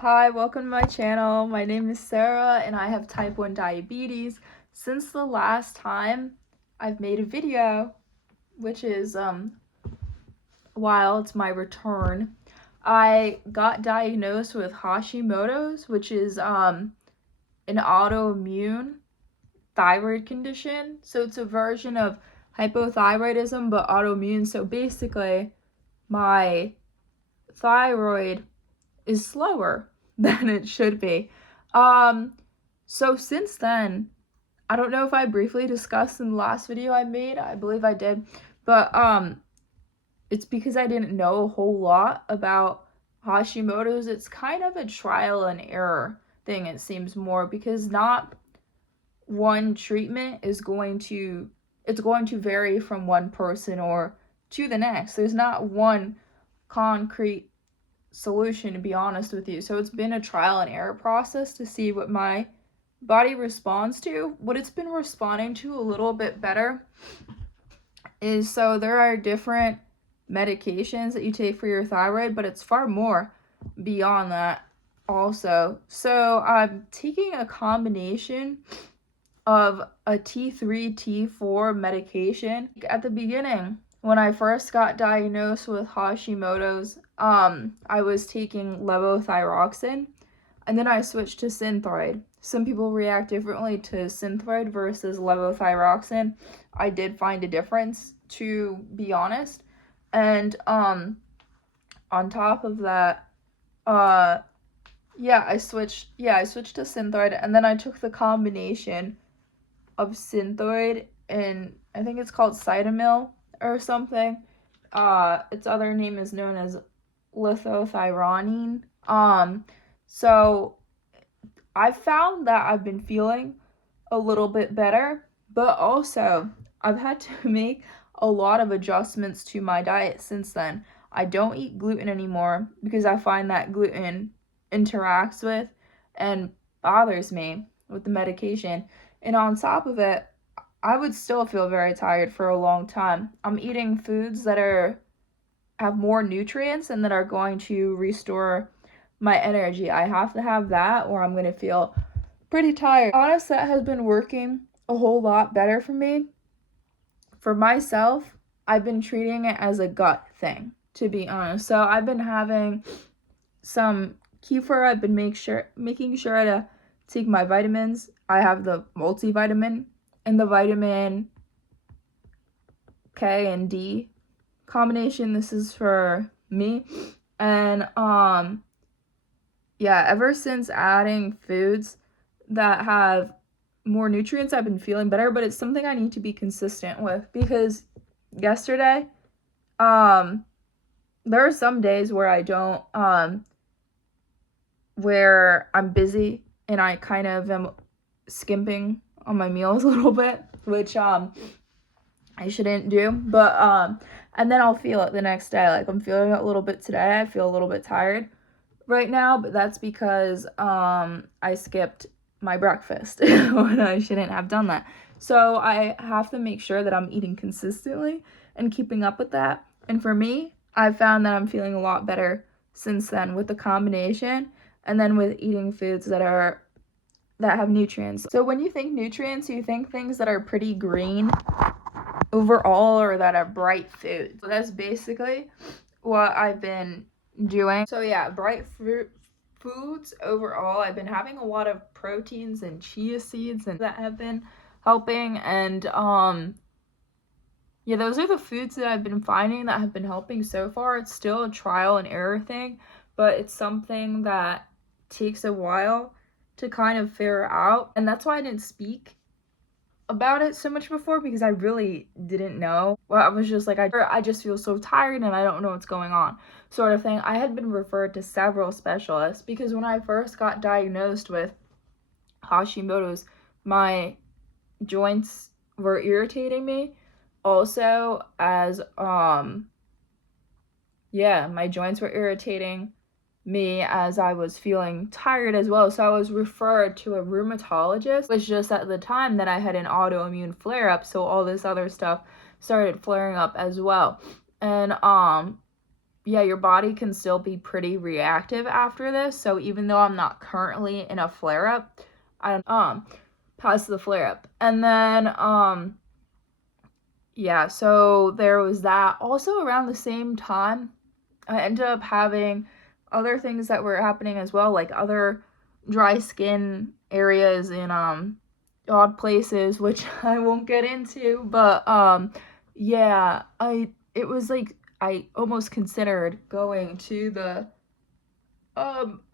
Hi, welcome to my channel. My name is Sarah and I have type 1 diabetes. Since the last time I've made a video, which is while it's my return, I got diagnosed with Hashimoto's, which is an autoimmune thyroid condition. So it's a version of hypothyroidism but autoimmune. So basically my thyroid is slower than it should be. So since then, I don't know if I briefly discussed in the last video I made. I believe I did. But it's because I didn't know a whole lot about Hashimoto's. It's kind of a trial and error thing, it seems more, because not one treatment is going to vary from one person or to the next. There's not one concrete solution, to be honest with you. So it's been a trial and error process to see what my body responds to. What it's been responding to a little bit better is, so there are different medications that you take for your thyroid, but it's far more beyond that also. So I'm taking a combination of a T3, T4 medication. At the beginning, when I first got diagnosed with Hashimoto's, I was taking levothyroxine, and then I switched to Synthroid. Some people react differently to Synthroid versus levothyroxine. I did find a difference, to be honest. And on top of that, I switched to Synthroid, and then I took the combination of Synthroid and I think it's called Cytomil or something. Its other name is known as lithothyronine. So I found that I've been feeling a little bit better, but also I've had to make a lot of adjustments to my diet since then. I don't eat gluten anymore because I find that gluten interacts with and bothers me with the medication. And on top of it, I would still feel very tired for a long time. I'm eating foods that have more nutrients and that are going to restore my energy. I have to have that or I'm going to feel pretty tired. Honestly, that has been working a whole lot better for me. For myself, I've been treating it as a gut thing, to be honest. So I've been having some kefir. I've been making sure to take my vitamins. I have the multivitamin and the vitamin K and D combination. This is for me. And ever since adding foods that have more nutrients, I've been feeling better, but it's something I need to be consistent with, because yesterday there are some days where I don't where I'm busy and I kind of am skimping on my meals a little bit, which I shouldn't do, but and then I'll feel it the next day. Like, I'm feeling it a little bit today. I feel a little bit tired right now, but that's because I skipped my breakfast when I shouldn't have done that. So I have to make sure that I'm eating consistently and keeping up with that. And for me, I've found that I'm feeling a lot better since then with the combination, and then with eating foods that have nutrients. So when you think nutrients, you think things that are pretty green overall or that are bright foods. So that's basically what I've been doing. So yeah, bright foods overall. I've been having a lot of proteins and chia seeds, and that have been helping. And those are the foods that I've been finding that have been helping so far. It's still a trial and error thing, but it's something that takes a while to kind of figure out. And that's why I didn't speak about it so much before, because I really didn't know. Well, I was just like, I just feel so tired and I don't know what's going on, sort of thing. I had been referred to several specialists because when I first got diagnosed with Hashimoto's, my joints were irritating me. Also, as my joints were irritating me as I was feeling tired as well. So I was referred to a rheumatologist. It was just at the time that I had an autoimmune flare-up, so all this other stuff started flaring up as well. And yeah, your body can still be pretty reactive after this. So even though I'm not currently in a flare-up, I past the flare-up. And then yeah, so there was that. Also around the same time, I ended up having other things that were happening as well, like other dry skin areas in odd places, which I won't get into, but yeah, it was like I almost considered going to the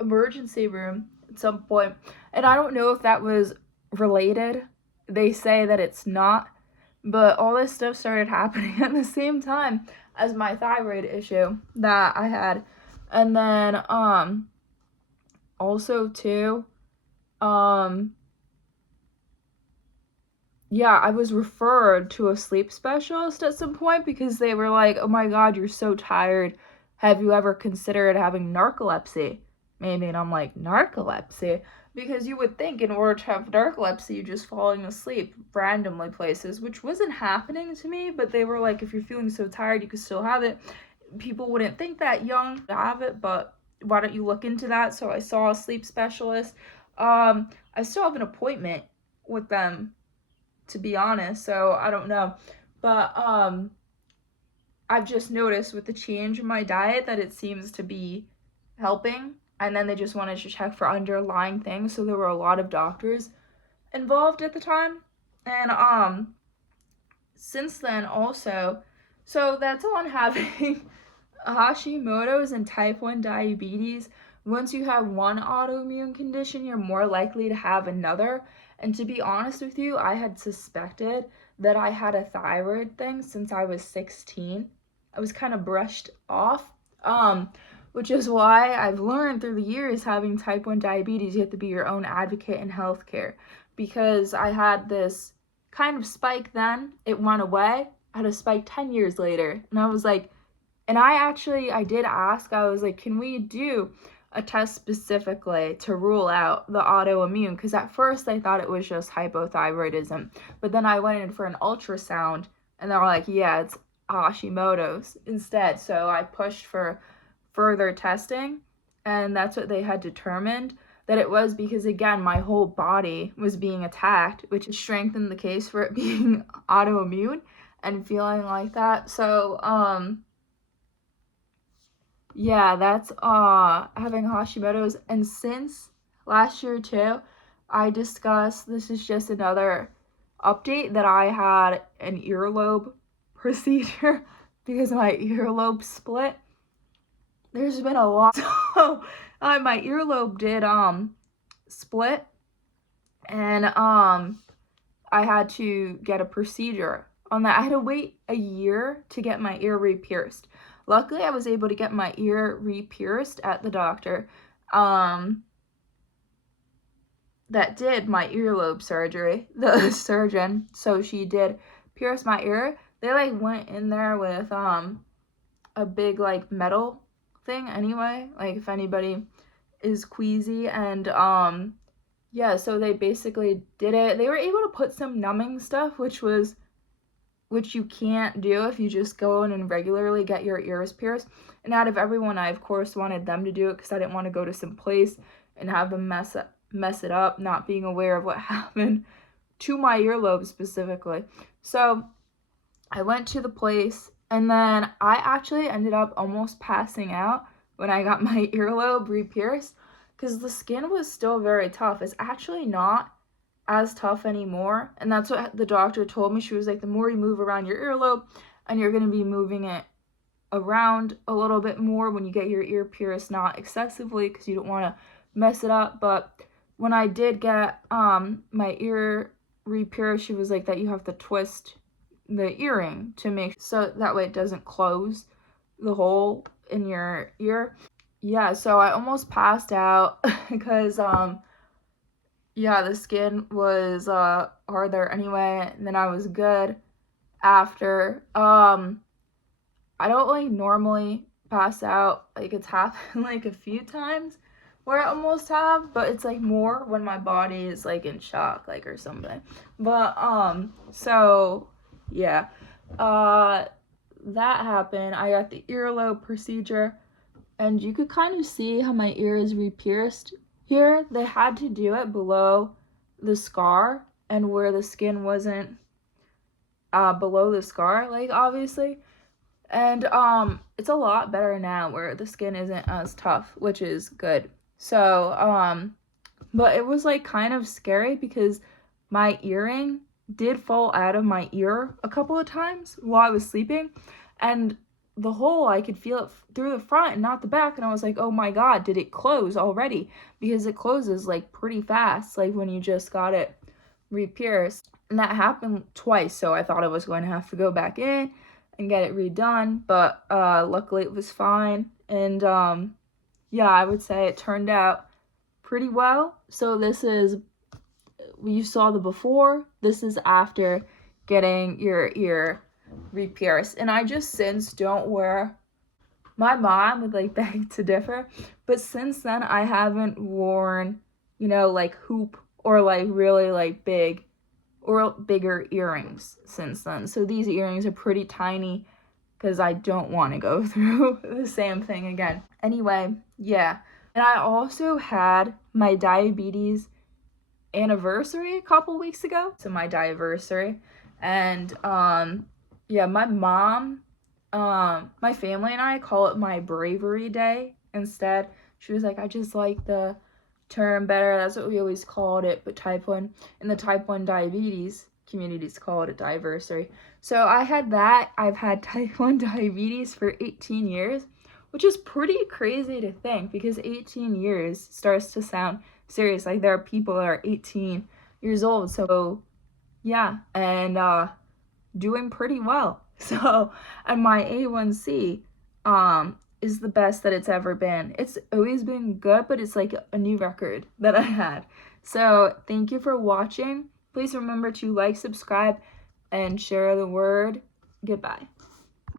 emergency room at some point, and I don't know if that was related. They say that it's not, but all this stuff started happening at the same time as my thyroid issue that I had. And then also too, yeah, I was referred to a sleep specialist at some point because they were like, "Oh my god, you're so tired. Have you ever considered having narcolepsy?" Maybe. And I'm like, "Narcolepsy?" Because you would think in order to have narcolepsy, you're just falling asleep randomly places, which wasn't happening to me, but they were like, if you're feeling so tired, you could still have it. People wouldn't think that young to have it, but why don't you look into that? So I saw a sleep specialist. I still have an appointment with them, to be honest, so I don't know. But I've just noticed with the change in my diet that it seems to be helping. And then they just wanted to check for underlying things, so there were a lot of doctors involved at the time. And since then also, so that's on having Hashimoto's and type 1 diabetes. Once you have one autoimmune condition, you're more likely to have another. And to be honest with you, I had suspected that I had a thyroid thing since I was 16. I was kind of brushed off, which is why I've learned through the years having type 1 diabetes, you have to be your own advocate in healthcare. Because I had this kind of spike then, it went away. I had a spike 10 years later, and I was like, and I did ask, I was like, can we do a test specifically to rule out the autoimmune? Because at first I thought it was just hypothyroidism. But then I went in for an ultrasound and they were like, yeah, it's Hashimoto's instead. So I pushed for further testing, and that's what they had determined that it was, because again, my whole body was being attacked, which strengthened the case for it being autoimmune and feeling like that. So, yeah, that's having Hashimoto's. And since last year too, I discussed, this is just another update, that I had an earlobe procedure because my earlobe split. There's been a lot. So my earlobe did split, and I had to get a procedure on that. I had to wait a year to get my ear re-pierced. Luckily, I was able to get my ear re-pierced at the doctor that did my earlobe surgery, the surgeon. So she did pierce my ear. They like went in there with a big like metal thing anyway, like if anybody is queasy. And yeah, so they basically did it. They were able to put some numbing stuff, which you can't do if you just go in and regularly get your ears pierced. And out of everyone, I of course wanted them to do it because I didn't want to go to some place and have them mess it up, not being aware of what happened to my earlobe specifically. So I went to the place, and then I actually ended up almost passing out when I got my earlobe re-pierced because the skin was still very tough. It's actually not as tough anymore, and that's what the doctor told me. She was like, the more you move around your earlobe, and you're going to be moving it around a little bit more when you get your ear pierced, not excessively because you don't want to mess it up. But when I did get my ear re-pierced, she was like that you have to twist the earring to make so that way it doesn't close the hole in your ear. Yeah, so I almost passed out because yeah, the skin was harder anyway, and then I was good after. I don't like normally pass out, like it's happened like a few times where I almost have, but it's like more when my body is like in shock, like, or something. But so yeah, that happened, I got the earlobe procedure, and you could kind of see how my ear is repierced here. They had to do it below the scar and where the skin wasn't below the scar, like, obviously. And it's a lot better now where the skin isn't as tough, which is good. So but it was like kind of scary because my earring did fall out of my ear a couple of times while I was sleeping, and the hole, I could feel it through the front and not the back, and I was like, oh my god, did it close already? Because it closes like pretty fast, like when you just got it repierced. And that happened twice, so I thought I was going to have to go back in and get it redone, but luckily it was fine. And yeah, I would say it turned out pretty well. So this is, you saw the before, this is after getting your ear repierced. And I just since don't wear, my mom would like beg to differ, but since then I haven't worn, you know, like hoop or like really like big or bigger earrings since then. So these earrings are pretty tiny because I don't want to go through the same thing again. Anyway, yeah. And I also had my diabetes anniversary a couple weeks ago. So my Diaversary. And yeah, my mom, my family and I call it my bravery day instead. She was like, I just like the term better. That's what we always called it, but type 1 in the type 1 diabetes communities call it a Diaversary. So I had that. I've had type 1 diabetes for 18 years, which is pretty crazy to think because 18 years starts to sound serious. Like there are people that are 18 years old. So yeah, and doing pretty well. So, and my A1C is the best that it's ever been. It's always been good, but it's like a new record that I had. So thank you for watching. Please remember to like, subscribe, and share the word. Goodbye.